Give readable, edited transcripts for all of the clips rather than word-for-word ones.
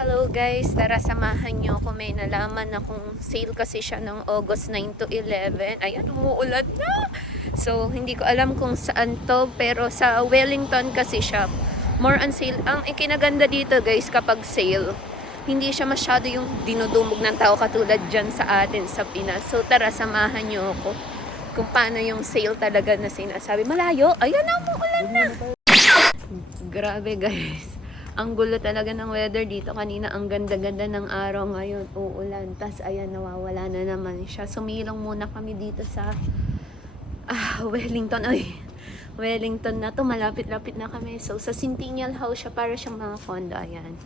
Hello guys, tara samahan nyo ako. May nalaman akong sale kasi siya ng August 9 to 11. Ayan, umuulan na! So, hindi ko alam kung saan to, pero sa Wellington kasi siya. More on sale. Ang ikinaganda dito guys kapag sale, hindi siya masyado yung dinudumog ng tao katulad dyan sa atin sa Pinas. So, tara samahan nyo ako kung paano yung sale talaga na sinasabi. Malayo? Ayan na, umuulan na! Grabe guys. Ang gulo talaga ng weather dito kanina. Ang ganda-ganda ng araw ngayon. Uulan. Tas ayan, nawawala na naman siya. Sumilong muna kami dito sa Wellington. Ay, Wellington na to. Malapit-lapit na kami. So, sa Centennial House siya. Para siyang mga condo. Ayan.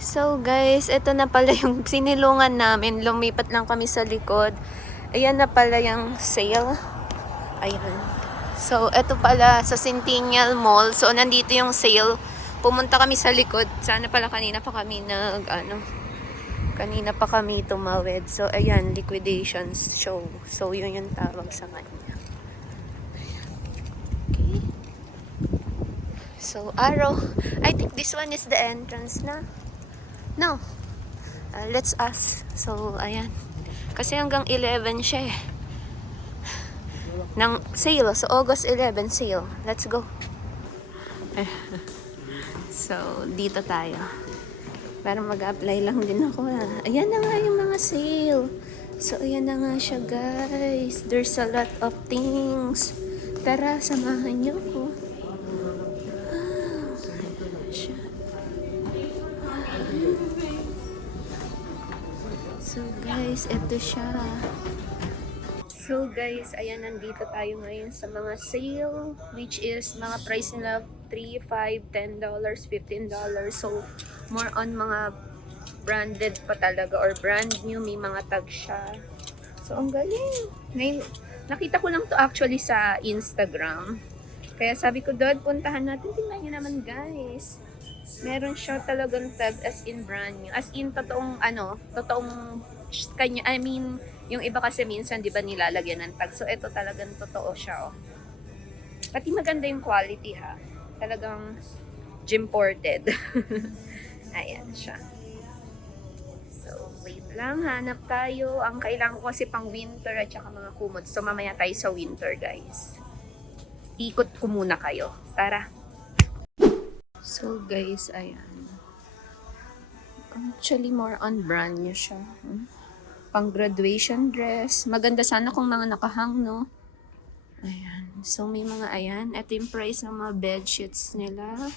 So guys, ito na pala yung sinilungan namin. Lumipat lang kami sa likod. Ayan na pala yung sale. Ayan. So, ito pala sa Centennial Mall. So, nandito yung sale. Pumunta kami sa likod. Sana pala kanina pa kami kanina pa kami tumawid. So, ayan, liquidation show. So, yun yung tawag sa kanya. Okay. So, arrow. I think this one is the entrance na. No. Let's ask. So, ayan. Kasi hanggang 11 siya eh. Ng sale. So, August 11 sale. Let's go. So, dito tayo. Para mag-apply lang din ako. Ayan na nga yung mga sale. So, ayan na nga siya guys. There's a lot of things. Tara, samahan niyo ko. So, guys, ito siya. So guys, ayan, nandito tayo ngayon sa mga sale, which is mga price nila $3, $5, $10, $15. So, more on mga branded pa talaga or brand new, may mga tag siya. So, ang galing. Nakita ko lang to actually sa Instagram. Kaya sabi ko, Dod, puntahan natin. Tingnan nyo naman guys. Meron siya talagang tag as in brand new. As in, totoong kanya, I mean, yung iba kasi minsan, di ba, nilalagyan ng tag. So, ito talagang totoo siya, oh. Pati maganda yung quality, ha. Talagang gym-ported. Ayan siya. So, wait lang. Hanap tayo. Ang kailangan ko kasi pang winter at saka mga kumot. So, mamaya tayo sa winter, guys. Ikot ko muna kayo. Tara. So, guys, ayan. Actually, more on brand new siya. Pang graduation dress. Maganda sana kung mga nakahang, no? Ayan. So, may mga, ayan. Ito yung price ng mga bedsheets nila.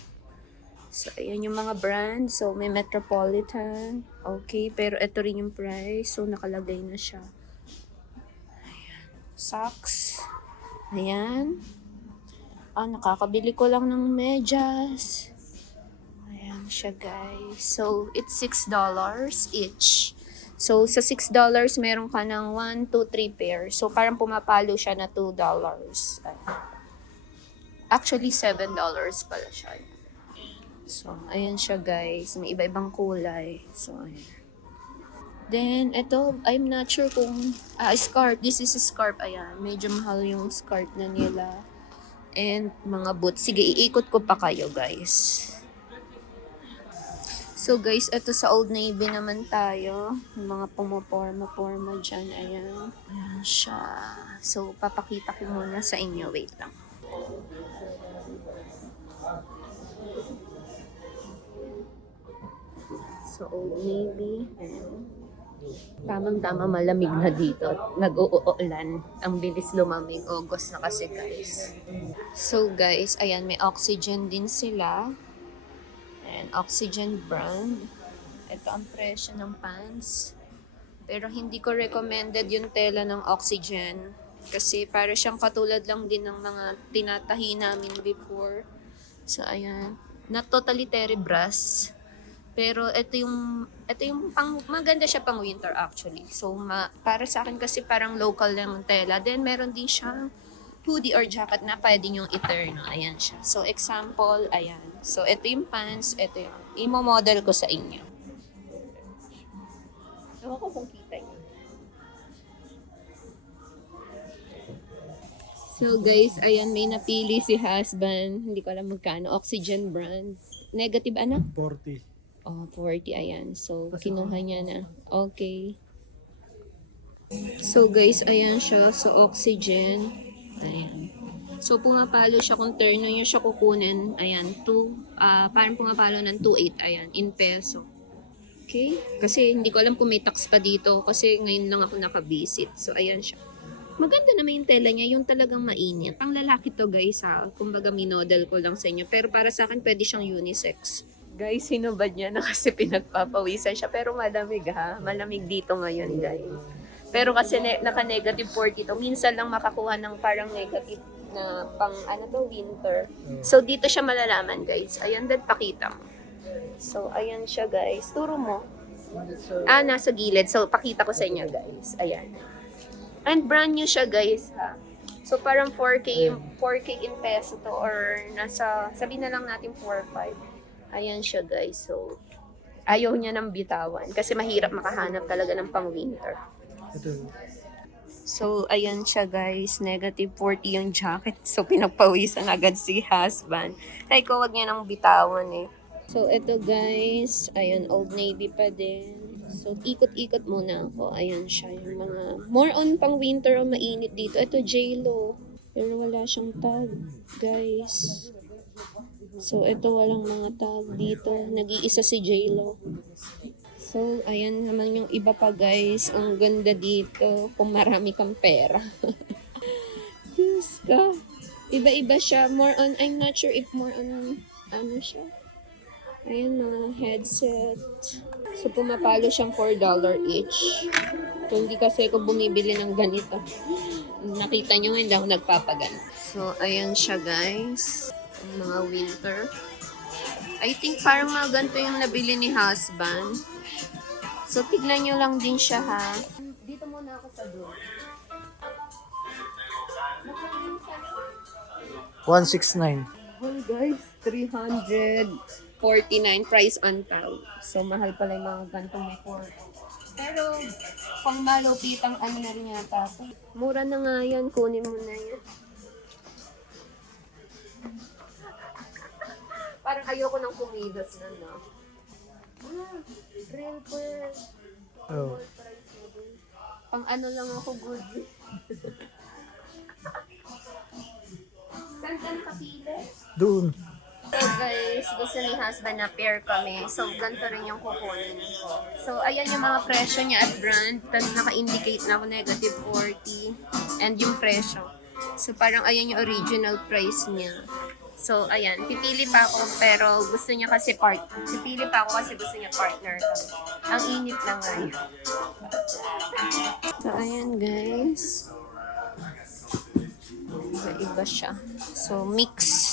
So, ayan yung mga brand. So, may Metropolitan. Okay. Pero ito rin yung price. So, nakalagay na siya. Ayan. Socks. Ayan. Nakakabili ko lang ng medyas. Ayan siya, guys. So, it's $6 each. So, sa $6, meron ka ng 1, 2, 3 pairs. So, parang pumapalo siya na $2. Actually, $7 pala siya. So, ayan siya guys. May iba-ibang kulay. So, ayan. Then, ito, I'm not sure kung... scarf. This is a scarf. Ayan. Medyo mahal yung scarf na nila. And, mga boots. Sige, iikot ko pa kayo guys. So guys, ito sa Old Navy naman tayo. Yung mga pumaporma-porma dyan. Ayan. Ayan siya. So, papakita ko muna sa inyo. Wait lang. So, Old Navy. Ayan. Tamang-tama malamig na dito. Nag-uulan. Ang bilis lumamig. August na kasi guys. So guys, ayan. May oxygen din sila. And Oxygen brand. Ito ang presyo ng pants. Pero hindi ko recommended yung tela ng Oxygen. Kasi para siyang katulad lang din ng mga tinatahi namin before. So, ayan. Not totally terebras. Pero ito yung maganda siya pang winter actually. So, para sa akin kasi parang local lang ang tela. Then, meron din siyang hoodie or jacket na pwede nyong i-turn. Ayan siya. So, example, ayan. So, ito yung pants. Ito yung imo-model ko sa inyo. Ewan ko kung kita nyo. So guys, ayan may napili si husband. Hindi ko alam magkano. Oxygen brand. Negative ano? 40. Oh, 40. Ayan. So, kinuha niya na. Okay. So guys, ayan siya. So, oxygen. Ayan. So, pumapalo siya kung turno niya siya kukunin. Ayan. Parang pumapalo ng 2.8. Ayan. In peso. Okay? Kasi hindi ko alam kung may tax pa dito. Kasi ngayon lang ako nakabisit. So, ayan siya. Maganda naman yung tela niya, yung talagang mainit. Pang lalaki to guys ha. Kumbaga minodel ko lang sa inyo. Pero para sa akin pwede siyang unisex. Guys, sinubad niya na kasi pinagpapawisan siya. Pero malamig ha. Malamig dito ngayon guys. Pero kasi naka-negative 40 to. Minsan lang makakuha ng parang negative na pang winter. So dito siya malalaman guys. Ayan, dad, pakita mo. So ayan siya guys. Turo mo. Nasa gilid. So pakita ko sa inyo guys. Ayan. And brand new siya guys ha. So parang 4K in peso to or nasa, sabihin na lang natin 4-5. Ayan siya guys. So ayaw niya ng bitawan kasi mahirap makahanap talaga ng pang winter. So ayan siya guys, negative 40 yung jacket. So pinagpawisan agad si husband. Ay ko wag niya nang bitawan eh. So ito guys, ayan Old Navy pa din. So, ikot-ikot muna ako. Ayan siya. Yung mga, more on pang winter o mainit dito. Ito, J-Lo. Pero wala siyang tag, guys. So, ito walang mga tag dito. Nag-iisa si J-Lo. So, ayan naman yung iba pa, guys. Ang ganda dito. Kung marami kang pera. Diyos ka. Iba-iba siya. More on, I'm not sure if more on, ano siya. Ayan, mga headset. So, pumapalo siyang $4 each. So, hindi kasi ako bumibili ng ganito. Nakita nyo, hindi ako nagpapagan. So, ayan siya, guys. Ang mga winter. I think parang mga ganito yung nabili ni husband. So, tignan nyo lang din siya, ha. Dito muna ako sa door. 169. Oh, guys, 349 price on tag. So, mahal pala yung mga gantong may cord. Pero, pang malupitang ano na rin yata. Mura na nga yan. Kunin mo na yan. Parang ayoko nang kumilos na, no? Real pearl. Oh. Pang ano lang ako, good. Saan ka nakapili? Doon. So guys, gusto ni husband na pair kami. So, ganito rin yung kukunin ko. So, ayan yung mga presyo niya at brand. Tapos naka-indicate na ako negative 40. And yung presyo. So, parang ayan yung original price niya. So, ayan. Pipili pa ako pero gusto niya kasi Pipili pa ako kasi gusto niya partner kami. Ang init na ngayon. So, ayan guys. Iba siya. So, mix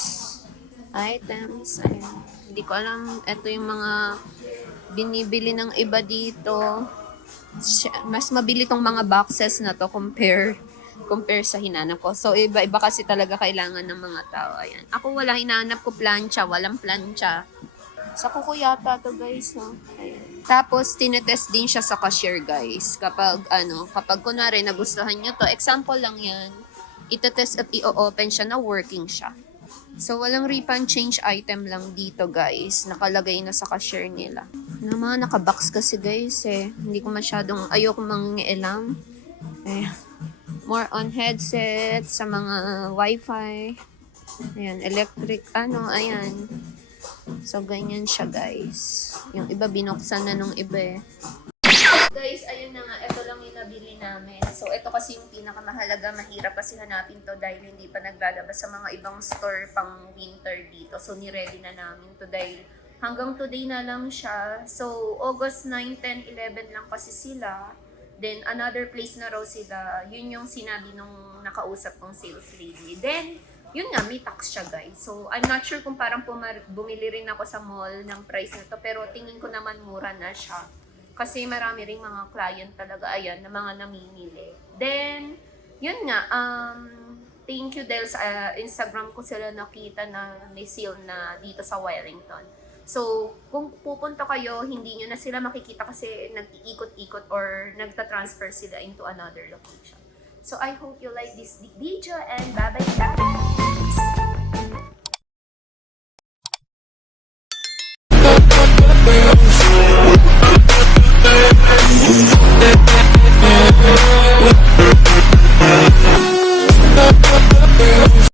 items. Ayan. Hindi ko alam. Ito yung mga binibili ng iba dito. Mas mabili tong mga boxes na to compare sa hinanap ko. So, iba-iba kasi talaga kailangan ng mga tao. Ayan. Ako wala, hinanap ko plancha. Walang plancha. Sa kuko yata to guys. No? Ayan. Tapos, tinetest din siya sa cashier guys. Kapag kunwari nagustuhan nyo to, example lang yan, itetest at i-open siya na working siya. So, walang refund change item lang dito, guys. Nakalagay na sa cashier nila. Mga nakabox kasi, guys, eh. Hindi ko masyadong, ayoko mangingialam. Eh, more on headset, sa mga wifi. Ayan, electric, ayan. So, ganyan siya, guys. Yung iba, binuksan na nung iba, eh. Guys, ayun na nga, ito lang yung nabili namin. So, ito kasi yung pinakamahalaga. Mahirap kasi hanapin to dahil hindi pa naglalabas sa mga ibang store pang winter dito. So, niready na namin to dahil hanggang today na lang siya. So, August 9, 10, 11 lang kasi sila. Then, another place na raw sila. Yun yung sinabi nung nakausap kong sales lady. Then, yun nga, may tax siya guys. So, I'm not sure kung parang bumili rin ako sa mall ng price na to. Pero tingin ko naman mura na siya. Kasi marami ring mga client talaga, ayan, na mga namimili. Then, yun nga, thank you dahil sa Instagram ko sila nakita na may sale na dito sa Wellington. So, kung pupunta kayo, hindi nyo na sila makikita kasi nag-iikot-ikot or nagta-transfer sila into another location. So I hope you like this video and bye-bye guys!